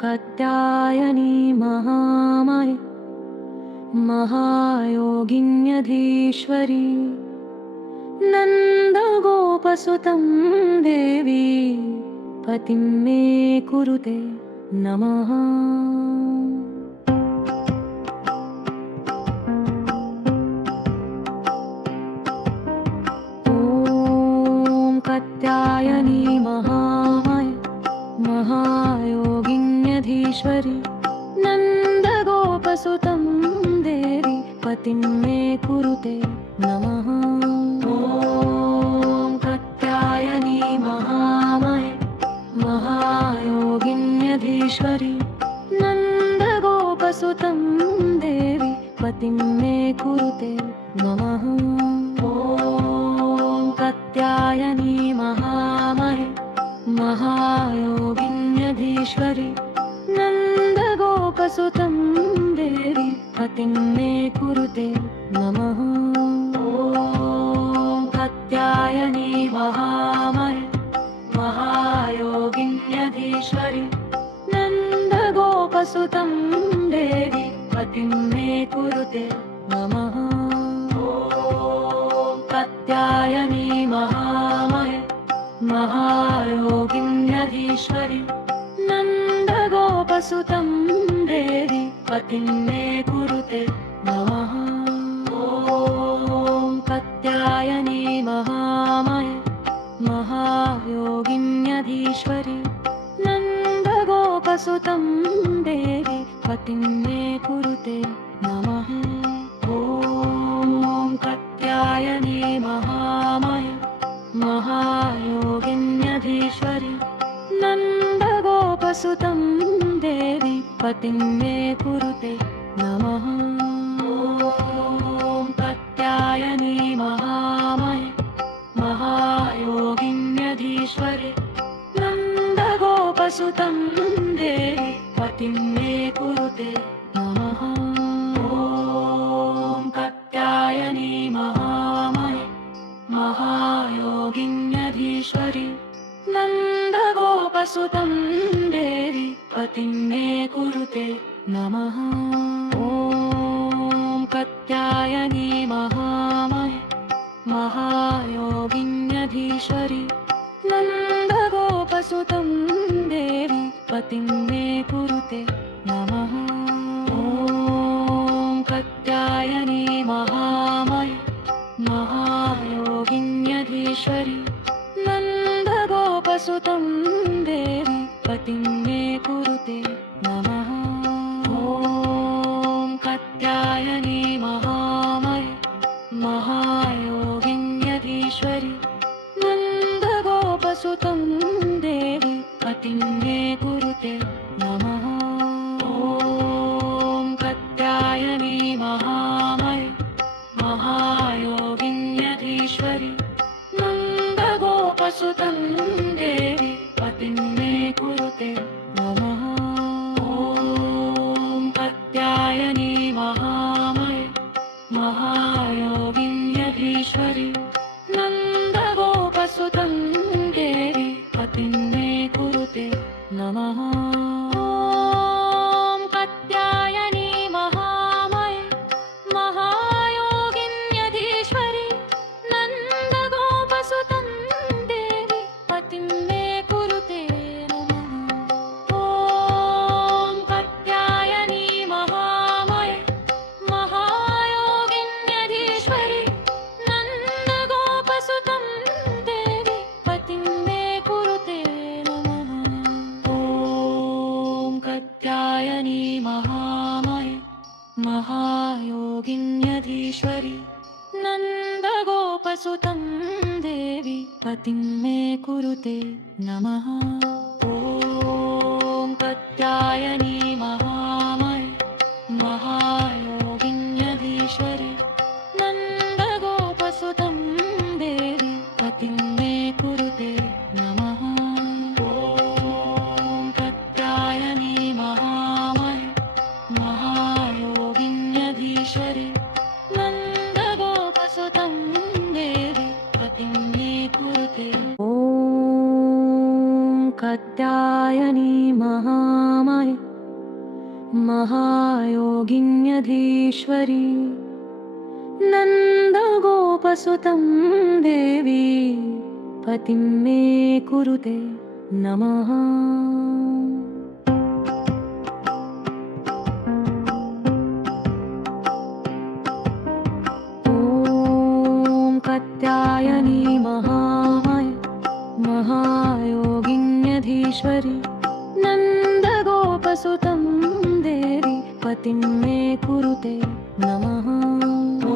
कात्यायनी महामाये महायोगिन्यधीश्वरी नन्दगोपसुतं देवी पतिं मे कुरुते नमः। ॐ कात्यायनी महामाये महायोगिन्यधीश्वरी नन्दगोपसुतं देवी पतिं मे कुरुते नमः। ॐ कात्यायनी महामाये महायोगिन्यधीश्वरी नन्दगोपसुतं देवी पतिं मे कुरुते नमः। ॐ कात्यायनी महामाये महायोगिन्यधीश्वरी नन्दगोपसुतं देवी पतिं मे कुरुते नमः। ॐ कात्यायनी महामाये महायोगिन्यधीश्वरी नन्दगोपसुतं देवी पतिं मे कुरुते नमः। ॐ कात्यायनी महामाये महायोगिन्यधीश्वरी नन्दगोपसुतं देवी पतिं मे कुरुते नमः। ॐ कात्यायनी महामाये महायोगिन्यधीश्वरी नन्दगोपसुतं देवी पतिं मे कुरुते नमः। ॐ कात्यायनी महामाये महायोगिन्यधीश्वरी नन्दगोपसुतं देवी पतिं मे कुरुते नमः। ॐ कात्यायनी महामाये महायोगिन्यधीश्वरी नन्दगोपसुतं देवी पतिं मे कुरुते नमः। ॐ कात्यायनी महामाये महायोगिन्यधीश्वरी नन्दगोपसुतं देवी पतिं मे कुरुते नमः। ॐ कात्यायनी महामाये महायोगिन्यधीश्वरी नन्दगोपसुतं देवी पतिं मे कुरुते नमः। ॐ कात्यायनी महामाये महायोगिन्यधीश्वरी नन्दगोपसुतं देवी पतिं मे कुरुते नमः। ॐ कात्यायनी महामाये महायोगिन्यधीश्वरी नन्दगोपसुतं देवी पतिं मे कुरुते नमः। ॐ कात्यायनी महामाये महायोगिन्यधीश्वरी नन्दगोपसुतं देवी पतिं मे कुरुते नमः। ॐ कात्यायनी महामाये महायोगिन्यधीश्वरी नन्दगोपसुतं देवी पतिं मे कुरुते नमः। ॐ कात्यायनी महामाये महायोगिन्यधीश्वरी नन्दगोपसुतं देवी पतिं मे कुरुते नमः। ॐ कात्यायनी महामाये महायोगिन्यधीश्वरी नन्दगोपसुतं देवी पतिं मे कुरुते नमः। ॐ कात्यायनी महामाये महायोगिन्यधीश्वरी नन्दगोपसुतं देवी पतिं मे कुरुते नमः। ॐ कात्यायनी महामाये महायोगिन्यधीश्वरी नन्दगोपसुतं देवी पतिं मे कुरुते नमः। ॐ कात्यायनी महामाये महायोगिन्यधीश्वरी नन्दगोपसुतं देवी पतिं मे कुरुते। ॐ कात्यायनी महामाये महायोगिन्यधीश्वरी नन्दगोपसुतं देवी पतिं मे कुरुते नमः। ॐ कात्यायनी महामाये महायोगिन्यधीश्वरी नन्दगोपसुतं देवी पतिं मे कुरुते नमः। ॐ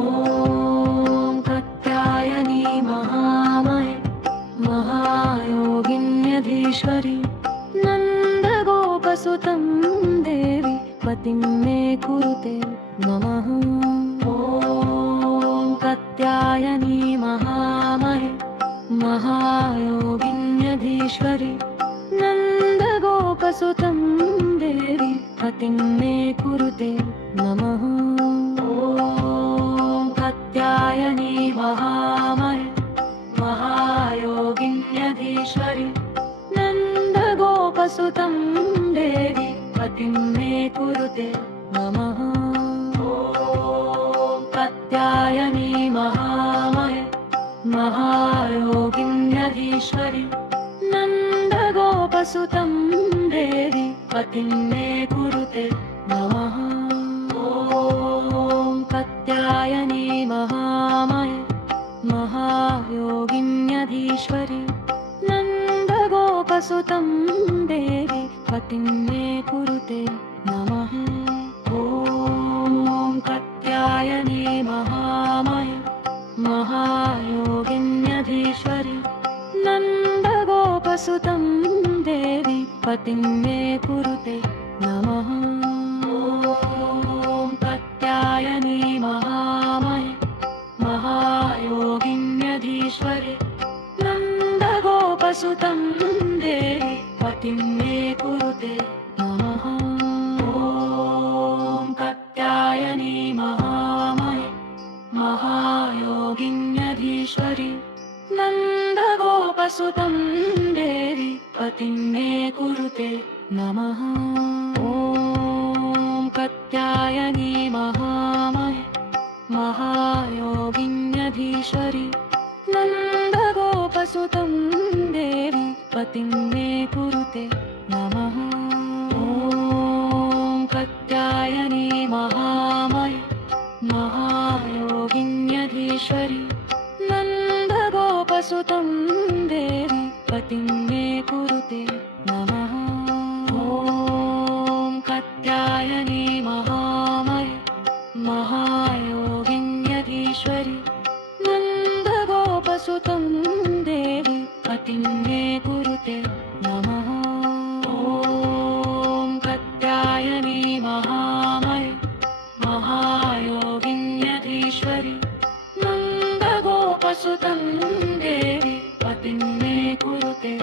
कात्यायनी महामाये महायोगिन्यधीश्वरी नन्दगोपसुतं देवी पतिं मे कुरुते नमः। ॐ कात्यायनी महामाये महायोगिन्यधीश्वरी नन्दगोपसुतं देवी पतिं मे कुरुते नमः। ॐ कात्यायनी महामाये महायोगिन्यधीश्वरी नन्दगोपसुतं देवी पतिं मे कुरुते नमः। ॐ कात्यायनी महामाये महायोगिन्यधीश्वरी नन्दगोपसुतं देवी पतिं मे कुरुते नमः। ॐ कात्यायनी महामाये महायोगिन्यधीश्वरी नन्दगोपसुतं देवी पतिं मे कुरुते नमः। ॐ कात्यायनी महामाये महायोगिन्यधीश्वरी नन्दगोपसुतं देवी पतिं मे कुरुते नमः। ॐ कात्यायनी महामाये महायोगिन्यधीश्वरी नन्दगोपसुतं देवी पतिं मे कुरुते नमः। ॐ कात्यायनी महामाये महायोगिन्यधीश्वरी नन्दगोपसुतं देवी पतिं मे कुरुते नमः। ॐ कात्यायनी महामाये महायोगिन्यधीश्वरी नन्दगोपसुतं देवी पतिं मे कुरुते नमः। ॐ कात्यायनी महामाये महायोगिन्यधीश्वरी नन्दगोपसुतं देवी पतिं मे कुरुते नमः। ॐ कात्यायनी महामाये महायोगिन्यधीश्वरी नन्दगोपसुतं देवी पतिं मे कुरुते नमः। ॐ कात्यायनी महामाये महायोगिन्यधीश्वरी नन्दगोपसुतं देवी पतिं मे कुरुते